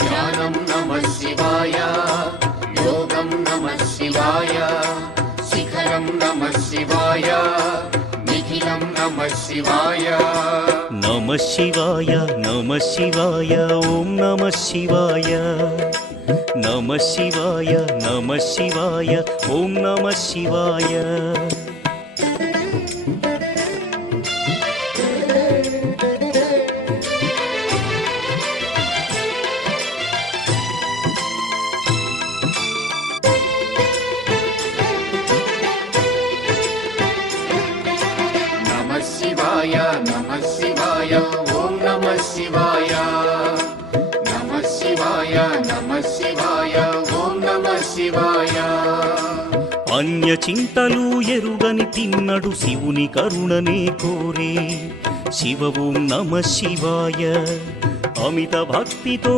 ధ్యానం నమః శివాయ, యోగం నమః శివాయ, శిఖరం నమః శివాయ, నిఖిలం నమః శివాయ. నమః శివాయ నమః శివాయ ఓం నమః శివాయ. నమః శివాయ నమః శివాయ ఓం నమః శివాయ. నమః శివాయ నమః శివాయ ఓం నమః శివాయ. నమః శివాయ నమః శివాయ ఓం నమః శివాయ. అన్య చింతలు ఎరుగని తిన్నడు శివుని కరుణనే కోరే. శివ ఓం నమః శివాయ. అమిత భక్తితో